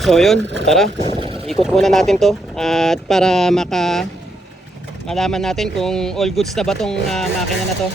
So yun, tara. Ikot muna natin to at para maka malaman natin kung all goods na ba tong ah, makina na to.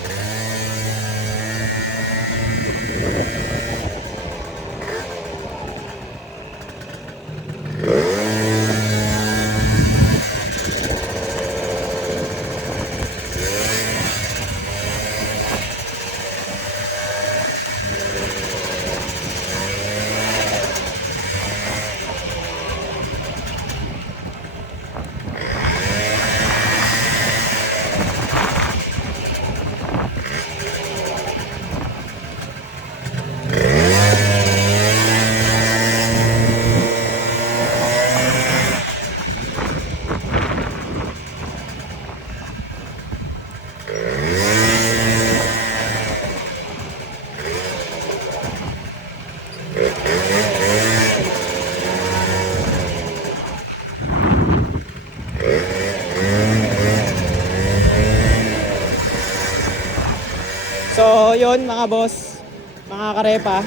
Yun mga boss, mga karepa.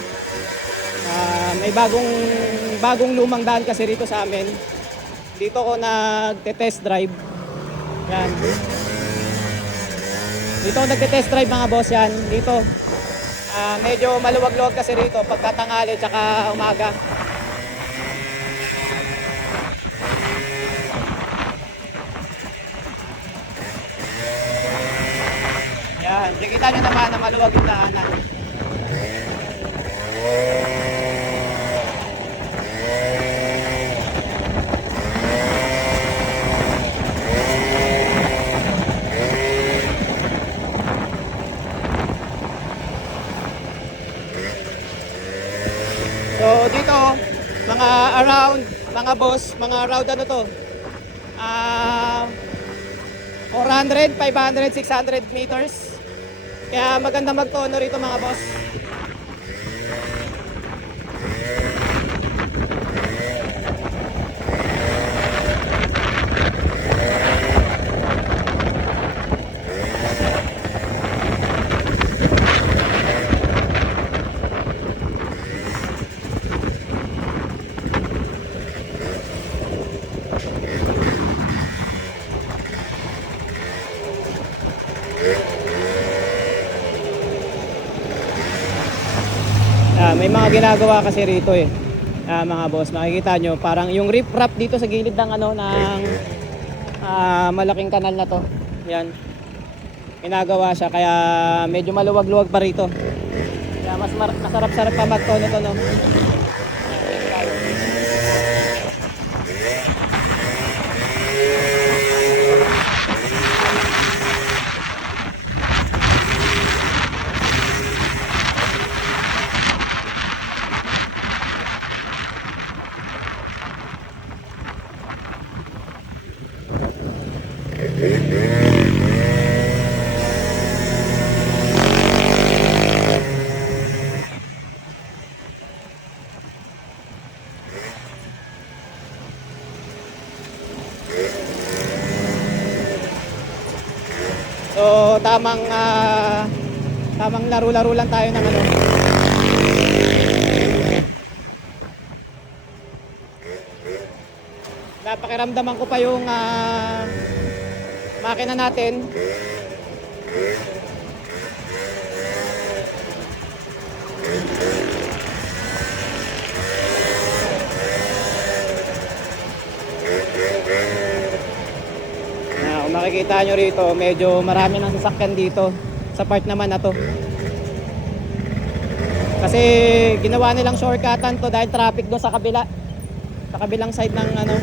ah, may bagong bagong lumang daan kasi rito sa amin. Dito ko nagte-test drive. Yan. Dito nagte-test drive mga boss yan. Dito. Ah, medyo maluwag-luwag kasi rito pagkatangali tsaka umaga. Yan, kikita nyo naman na maluwag yung daanan. So dito, mga around, mga boss, mga around ano to? Ah, 400, 500, 600 meters. Kaya maganda magtono rito mga boss. Ah, may ginagawa kasi rito eh. Ah, mga boss, makikita nyo parang yung rip wrap dito sa gilid ng ano ng ah, malaking kanal na to. Yan. Ginagawa siya kaya medyo maluwag-luwag pa rito. Kaya mas masarap-sarap pa magtono to no. Tamang ah, tamang laro-laro lang tayo ng ano. Napakiramdaman ko pa yung ah, makina natin. Na, kung makikita nyo rito, medyo marami ng sasakyan dito sa part naman na to. Kasi ginawa nilang shortcutan to dahil traffic doon sa kabila. Sa kabilang side ng ano.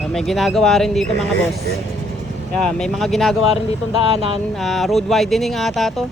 Ah, may ginagawa rin dito mga boss. Yeah, may mga ginagawa rin dito daanan, ah, road widening ata to.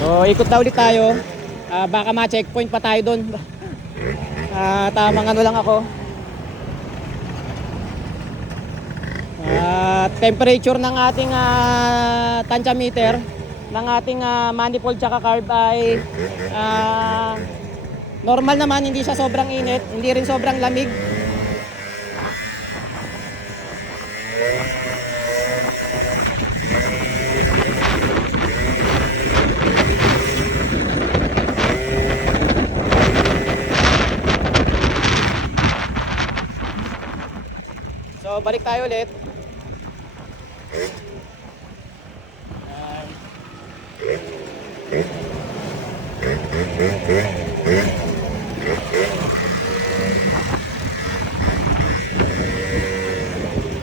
So, ikot na ulit tayo. Ah, baka ma-checkpoint pa tayo doon. Ah, tamang ano lang ako. Ah, temperature ng ating ah, tantiameter ng ating ah, manifold tsaka carb ay ah, normal naman, hindi siya sobrang init, hindi rin sobrang lamig. So, balik tayo ulit.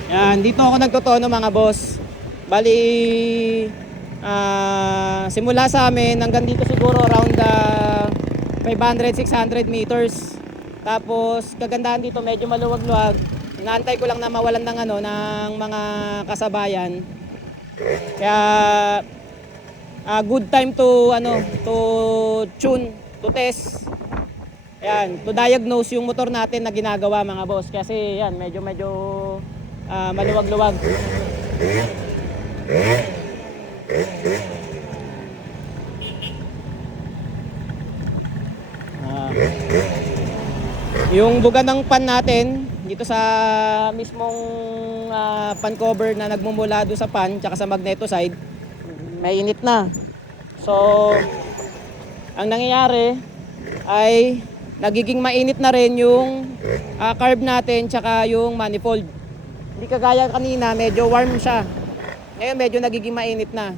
Yan, dito ako nagtotono mga boss. Bali, ah, simula sa amin hanggang dito siguro around ah, 500-600 meters. Tapos, kagandahan dito medyo maluwag-luwag. Inaantay ko lang na mawalan ng ano ng mga kasabayan. Kaya ah, good time to ano to tune, to test. Ayan, to diagnose yung motor natin na ginagawa mga boss kasi yan medyo medyo ah, maluwag-luwag. Ah. Yung buga ng pan natin dito sa mismong ah, pan cover na nagmumula doon sa pan tsaka sa magneto side may init na. So ang nangyayari ay nagiging mainit na rin yung ah, carb natin tsaka yung manifold. Hindi kagaya kanina, medyo warm siya. Ngayon medyo nagiging mainit na.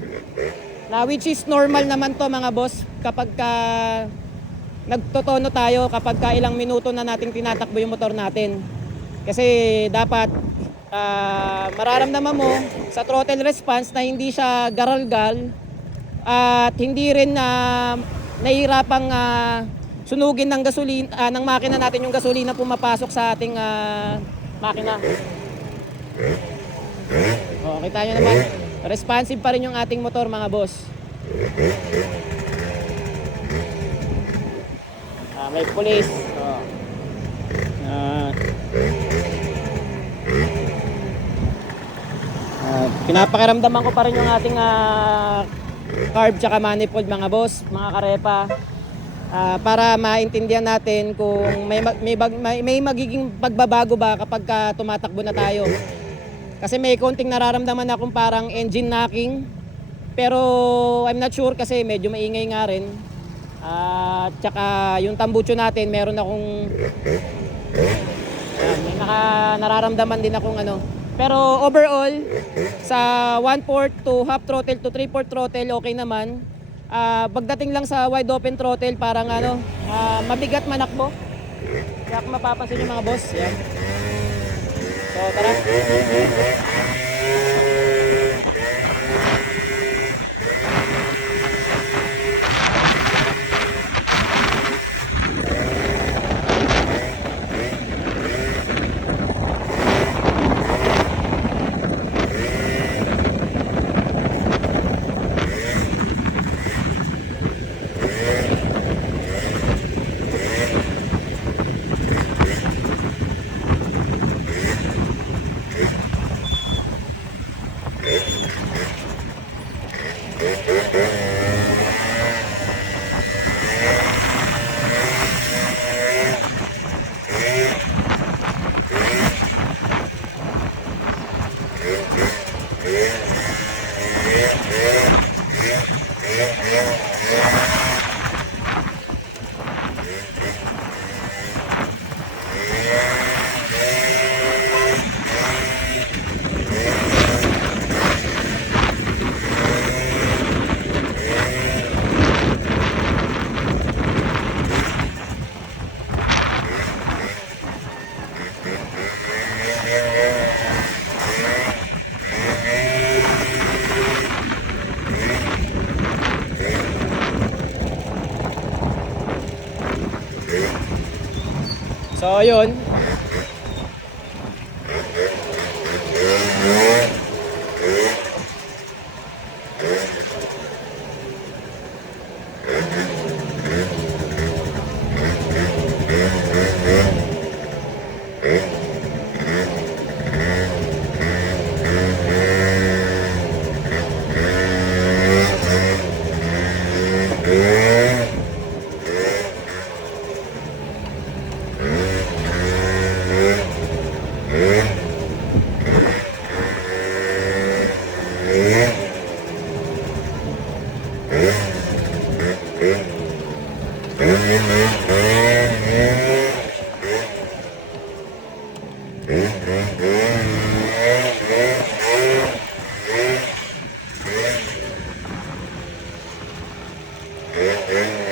Na which is normal naman to mga boss kapag ka nagtotono tayo kapag ka ilang minuto na nating tinatakbo yung motor natin. Kasi dapat ah, mararamdaman mo sa throttle response na hindi siya garalgal at hindi rin na nahihirapang ah, sunugin ng gasolina ng makina natin yung gasolina pumapasok sa ating ah, makina. Oh, kita nyo naman, responsive pa rin yung ating motor mga boss. Ah, may police. Oh. Ah. Pinapakiramdaman ko pa rin yung ating ah, carb tsaka manifold mga boss, mga karepa. Ah, para maintindihan natin kung may may, may, may magiging pagbabago ba kapag ka tumatakbo na tayo. Kasi may konting nararamdaman akong parang engine knocking. Pero I'm not sure kasi medyo maingay nga rin. At tsaka yung tambucho natin, meron akong Ayan, may naka, nararamdaman din akong ano. Pero overall, sa 1/4 to half throttle to 3/4 throttle, okay naman. Ah, pagdating lang sa wide open throttle, parang ano, ah, mabigat manakbo. Kaya mapapansin yung mga boss, yan. So, tara. So, yun. É, é.